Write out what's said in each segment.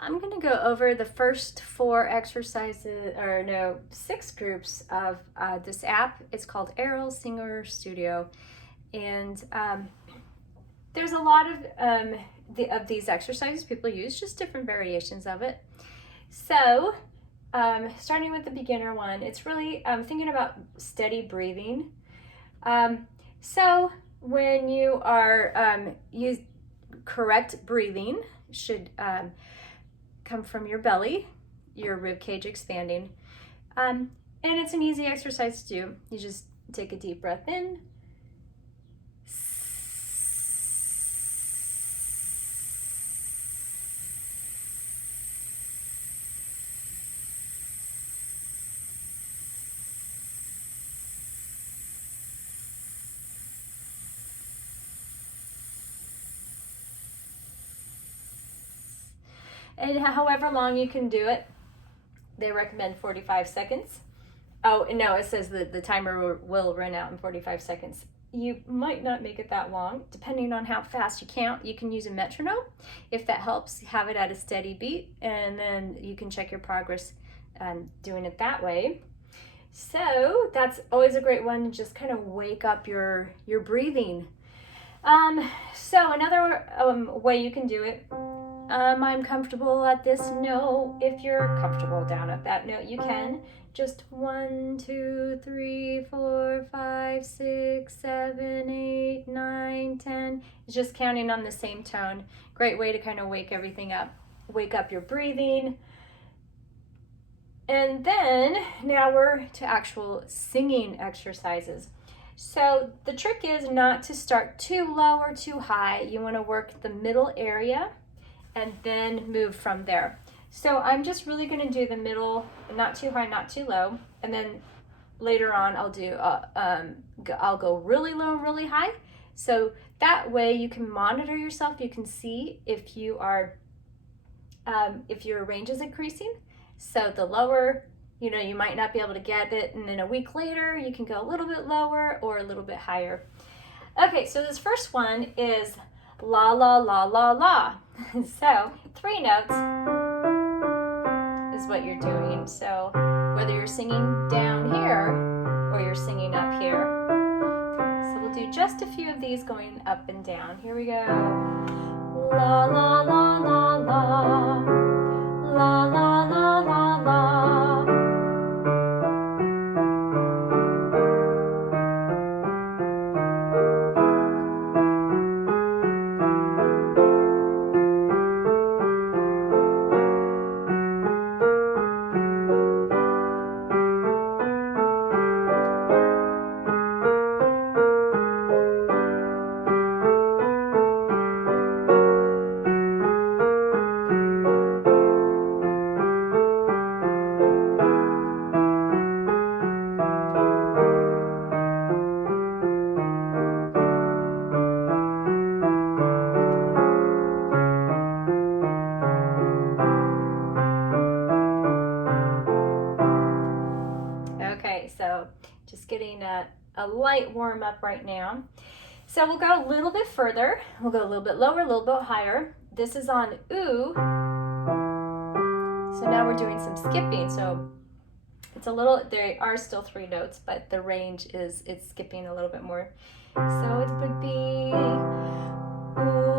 I'm going to go over the first 4 exercises, or no, 6 groups of this app. It's called Aerial Singer Studio. And there's a lot of these exercises people use, just different variations of it. So, starting with the beginner one, it's really thinking about steady breathing. So, when you are correct breathing should come from your belly, your rib cage expanding. And it's an easy exercise to do. You just take a deep breath in. And however long you can do it, they recommend 45 seconds. Oh, no, it says that the timer will run out in 45 seconds. You might not make it that long, depending on how fast you count. You can use a metronome if that helps. Have it at a steady beat, and then you can check your progress doing it that way. So that's always a great one to just kind of wake up your breathing. So another way you can do it, I'm comfortable at this note. If you're comfortable down at that note, you can. Just 1, 2, 3, 4, 5, 6, 7, 8, 9, 10. It's just counting on the same tone. Great way to kind of wake everything up. Wake up your breathing. And then now we're to actual singing exercises. So the trick is not to start too low or too high. You want to work the middle area and then move from there. So I'm just really going to do the middle, not too high, not too low, and then later on I'll do I'll go really low, really high. So that way you can monitor yourself. You can see if you are if your range is increasing. So the lower, you might not be able to get it, and then a week later you can go a little bit lower or a little bit higher. Okay, so this first one is la la la la la. So 3 notes is what you're doing. So whether you're singing down here or you're singing up here. So we'll do just a few of these going up and down. Here we go. La la la la la. La la la la la. So just getting a light warm up right now. So we'll go a little bit further. We'll go a little bit lower, a little bit higher. This is on ooh. So now we're doing some skipping. So it's a little, there are still 3 notes, but the range it's skipping a little bit more. So it would be ooh.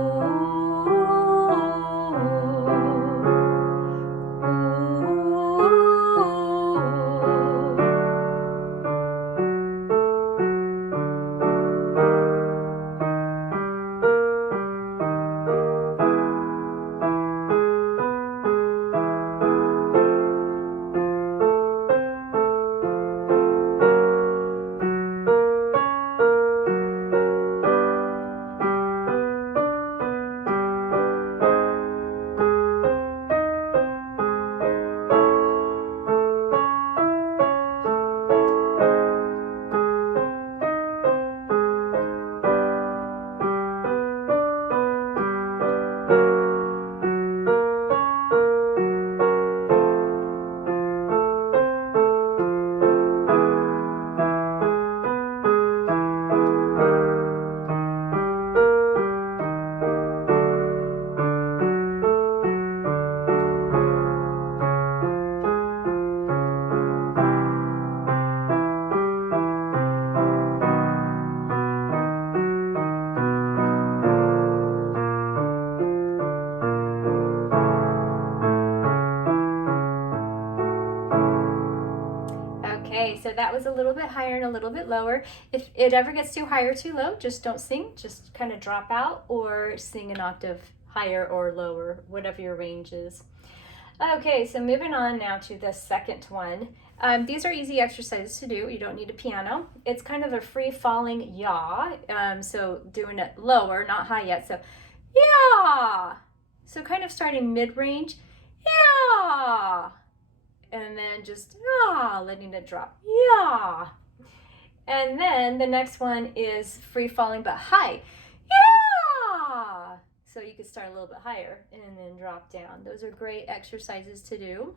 so that was a little bit higher and a little bit lower. If it ever gets too high or too low, just don't sing, just kind of drop out or sing an octave higher or lower, whatever your range is. Okay, so moving on now to the second one. These are easy exercises to do. You don't need a piano. It's kind of a free falling yaw. So doing it lower, not high yet. So yeah. So kind of starting mid-range. Yeah. And then just letting it drop. Yeah. And then the next one is free falling but high. Yeah. So you could start a little bit higher and then drop down. Those are great exercises to do.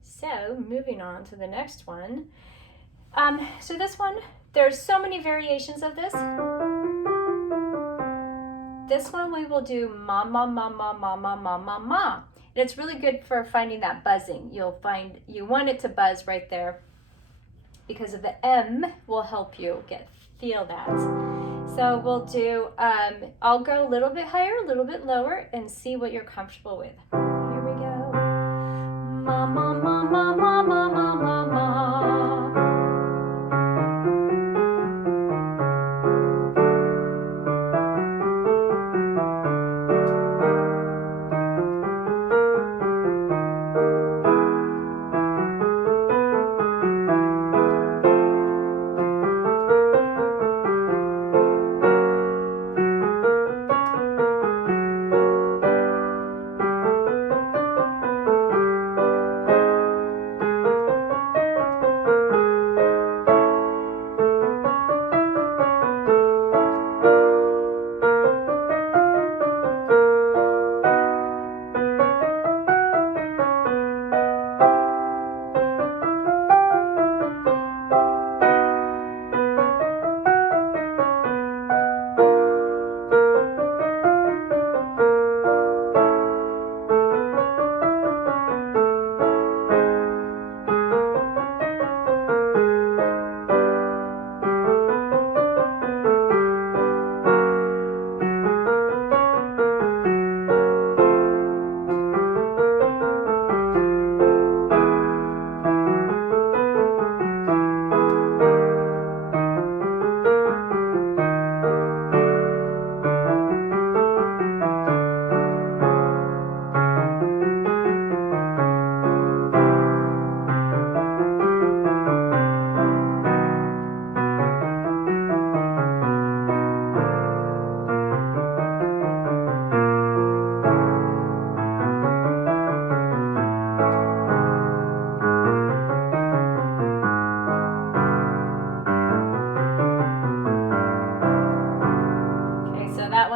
So moving on to the next one. So this one, there's so many variations of this. This one we will do ma, ma, ma, ma, ma, ma, ma, ma, ma. And it's really good for finding that buzzing. You'll find you want it to buzz right there because of the M will help you feel that. So we'll do, I'll go a little bit higher, a little bit lower, and see what you're comfortable with. Here we go. Ma, ma, ma, ma, ma, ma, ma, ma, ma.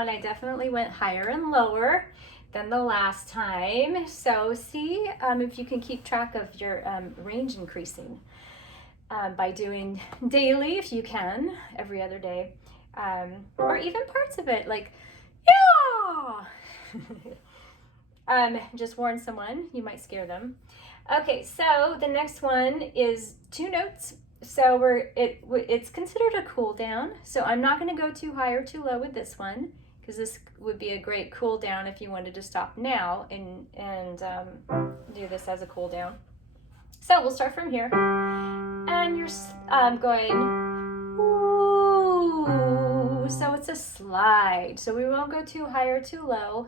I definitely went higher and lower than the last time. So see if you can keep track of your range increasing by doing daily, if you can, every other day, or even parts of it, like, yeah! Just warn someone, you might scare them. Okay, so the next one is 2 notes. So it's considered a cool down. So I'm not going to go too high or too low with this one, because this would be a great cool down if you wanted to stop now and do this as a cool down. So we'll start from here, and you're going ooh. So it's a slide. So we won't go too high or too low.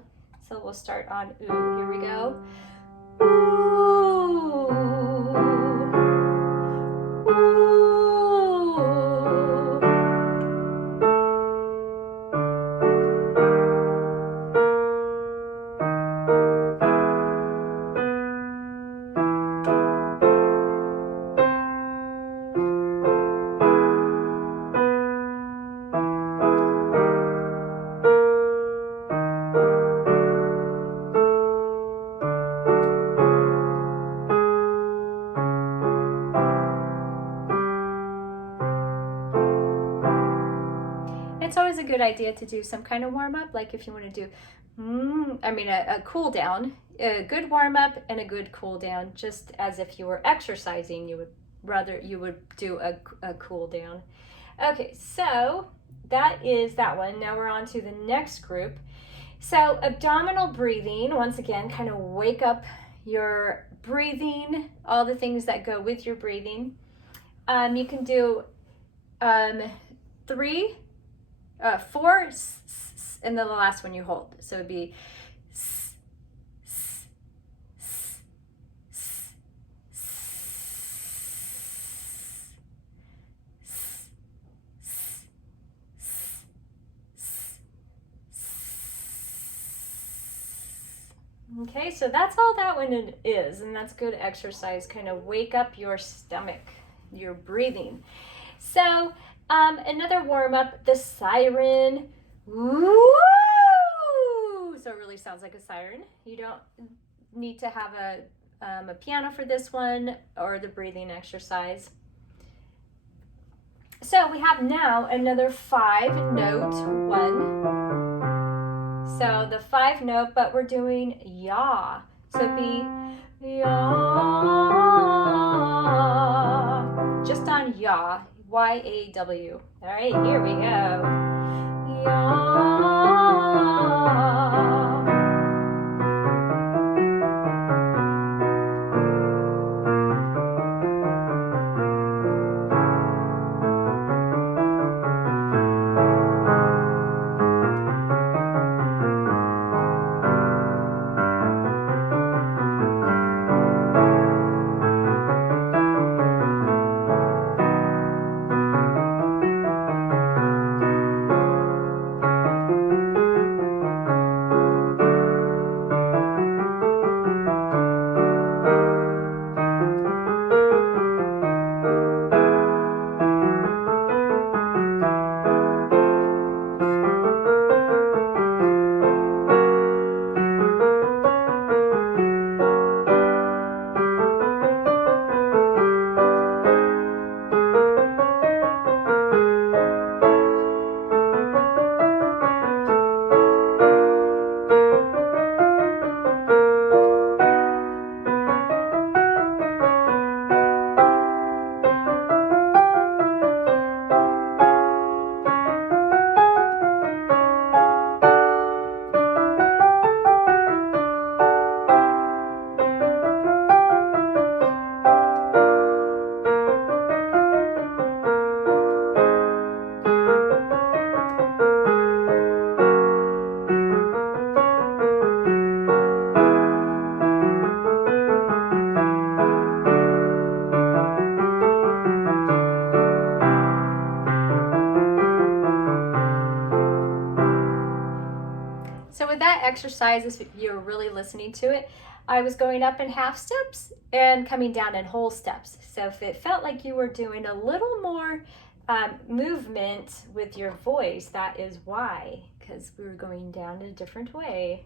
So we'll start on ooh. Here we go. Ooh. Ooh. It's always a good idea to do some kind of warm-up, like if you want to do a cool down, a good warm-up and a good cool down, just as if you were exercising. You would do a cool down. Okay, so that is that one. Now we're on to the next group. So abdominal breathing, once again, kind of wake up your breathing, all the things that go with your breathing. You can do 3, 4, and then the last one you hold. So it'd be okay, so that's all that one is, and that's good exercise. Kind of wake up your stomach, your breathing. So another warm-up, the siren. Woo! So it really sounds like a siren. You don't need to have a piano for this one or the breathing exercise. So we have now another 5-note one. So the 5-note, but we're doing yaw. So it'd be yaw. Just on yaw, Y-A-W. All right, here we go. Yaw. So with that exercise, if you're really listening to it, I was going up in half steps and coming down in whole steps. So if it felt like you were doing a little more movement with your voice, that is why, because we were going down in a different way.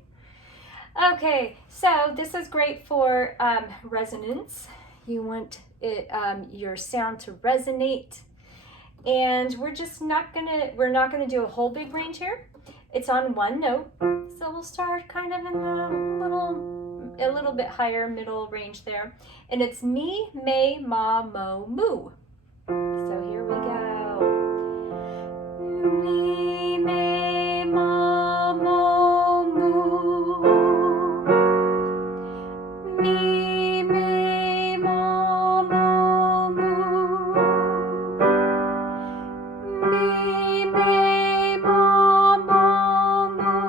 Okay, so this is great for resonance. You want it, your sound to resonate, and we're not gonna do a whole big range here. It's on one note, so we'll start kind of in the a little bit higher middle range there, and it's mi, me, ma, mo, mu. So here we go. Mi, me, ma, mo, mu. Mi, me, ma, mo, mu. Mi, me, ma, mo, mu.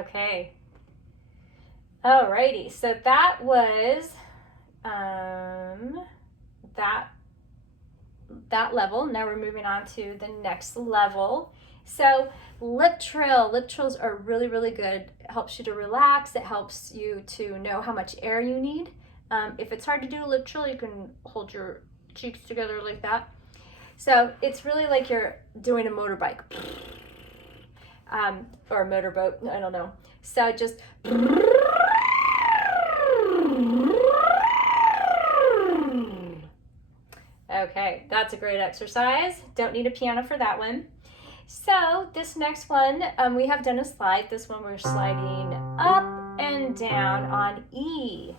Okay. Alrighty, so that was that level. Now we're moving on to the next level. So lip trill. Lip trills are really, really good. It helps you to relax. It helps you to know how much air you need. If it's hard to do a lip trill, you can hold your cheeks together like that. So it's really like you're doing a motorbike. Or a motorboat, I don't know. So just Okay, that's a great exercise. Don't need a piano for that one. So this next one, we have done a slide. This one we're sliding up and down on E.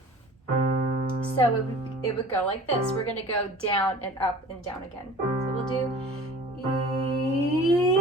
So it would go like this. We're going to go down and up and down again. So we'll do E.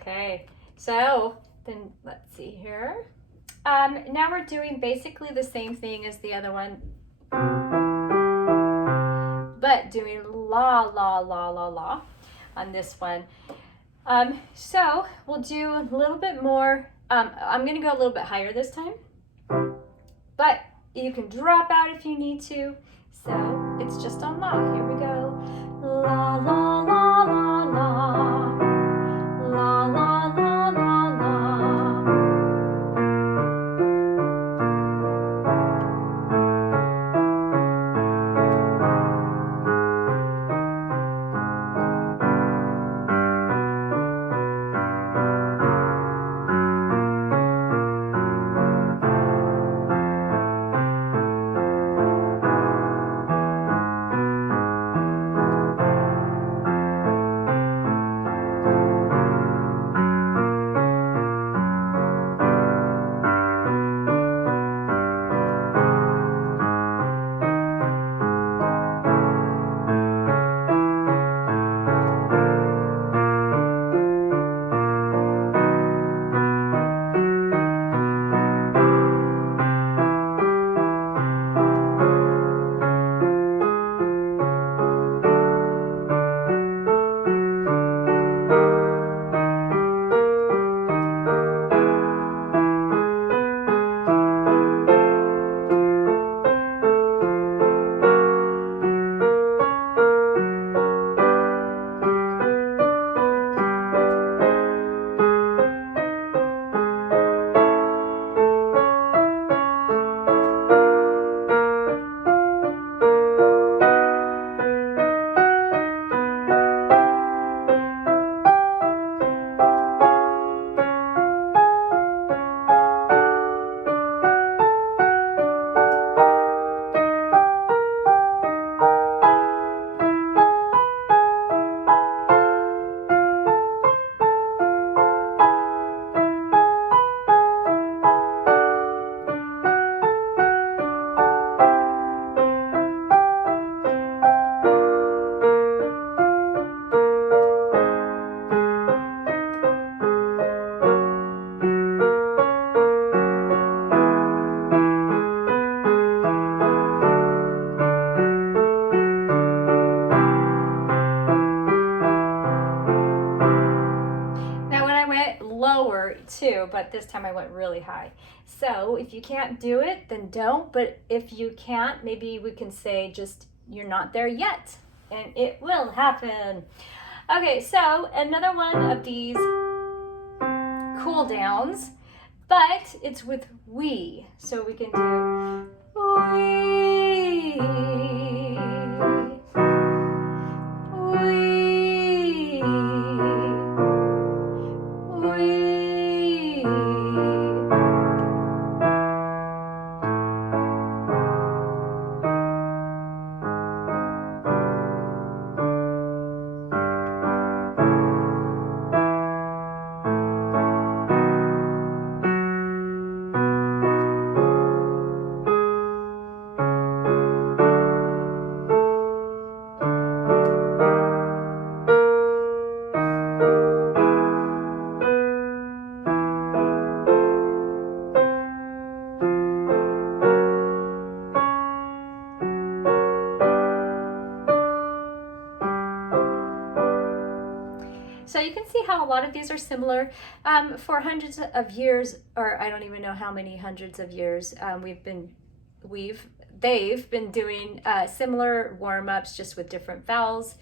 Okay, so then let's see here. Now we're doing basically the same thing as the other one, but doing la, la, la, la, la on this one. So we'll do a little bit more. I'm going to go a little bit higher this time, but you can drop out if you need to. So it's just on la. Here we go. La, la, la, la, la. La, la, la, la, la. too, but this time I went really high. So if you can't do it, then don't. But if you can't, maybe we can say just you're not there yet, and it will happen. Okay, so another one of these cool downs, but it's with we. So we can do we, we. So you can see how a lot of these are similar. For hundreds of years, or I don't even know how many hundreds of years, they've been doing similar warm-ups just with different vowels.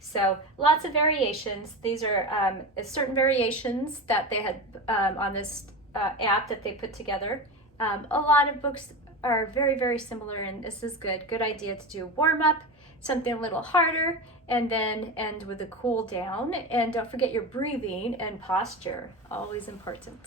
So lots of variations. These are certain variations that they had on this app that they put together. A lot of books are very, very similar, and this is good. Good idea to do a warm-up, something a little harder, and then end with a cool down. And don't forget your breathing and posture, always important.